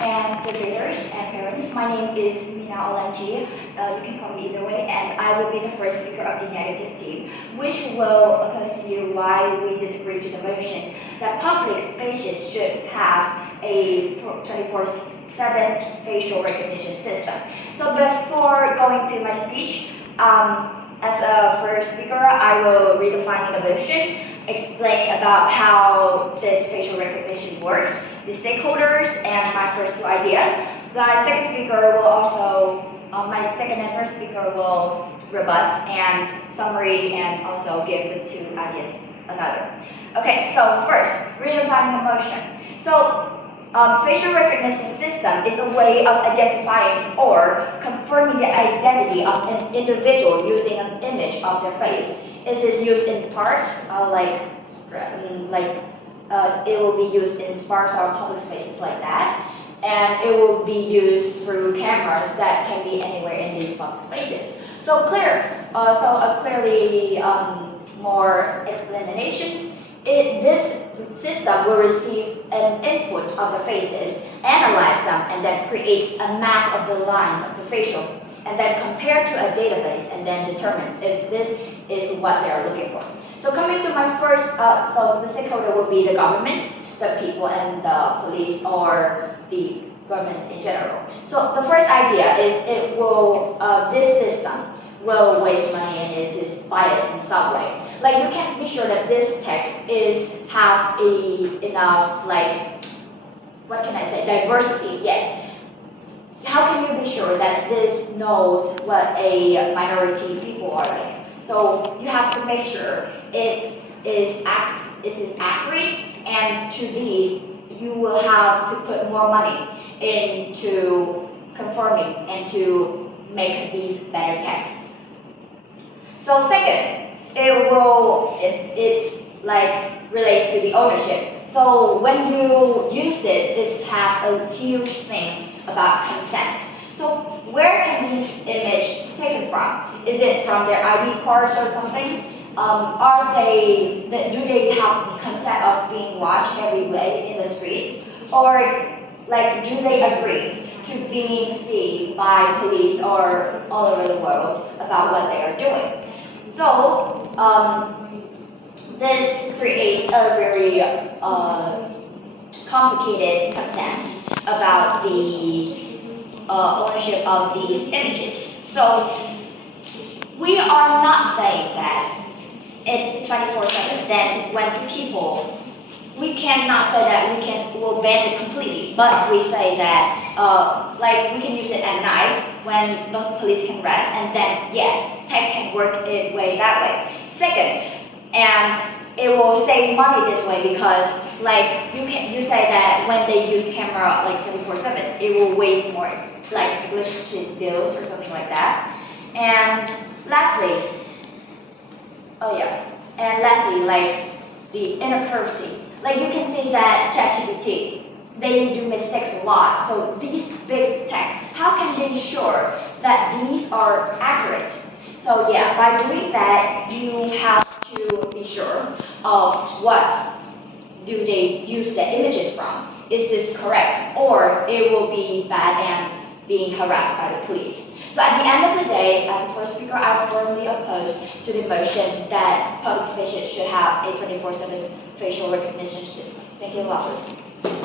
and the readers and parents. My name is Mina Lan Chi. You can call me either way, and I will be the first speaker of the negative team, which will oppose to you why we disagree to the motion that public spaces should have a 24/7 facial recognition system. So before going to my speech, as a first speaker, I will redefine the motion, explain about how this facial recognition works, the stakeholders, and my first two ideas. My second and third speaker will rebut and summary and also give the two ideas another. Okay, so first, redefining the motion. So facial recognition system is a way of identifying or confirming the identity of an individual using an image of their face. It is used in parks, it will be used in parks or public spaces like that, and it will be used through cameras that can be anywhere in these public spaces. So clearly more explanations. This system will receive an input of the faces, analyze them, and then create a map of the lines of the facial, and then compare to a database, and then determine if this is what they are looking for. So coming to my first, so the stakeholder will be the government, the people, and the police, or the government in general. So the first idea is this system will waste money and is biased in some way. Like, you can be sure that this tech have enough, diversity. Yes. How can you be sure that this knows what a minority people are like? So you have to make sure it is accurate, and to these you will have to put more money into confirming and to make these better techs. So second, it relates to the ownership. So when you use this, it has a huge thing about consent. So where can these images taken from? Is it from their ID cards or something? Do they have consent of being watched every way in the streets? Or do they agree to being seen by police or all over the world about what they are doing? So this creates a very complicated consent about the ownership of these images. So we are not saying that it's 24/7. Then we cannot say that we'll ban it completely, but we say that we can use it at night when the police can rest, and then yes, tech can work it way that way. Second, and it will save money this way because you say that when they use camera 24/7, it will waste more electricity bills or something like that. And lastly, the inaccuracy. You can see that ChatGPT, they do mistakes a lot. So these big tech, how can they ensure that these are accurate? So yeah, by doing that, you have to be sure of what do they use the images from. Is this correct? Or it will be bad and being harassed by the police. So at the end of the day, as a first speaker, I firmly oppose to the motion that public spaces should have a 24/7 facial recognition system. Thank you a lot for listening.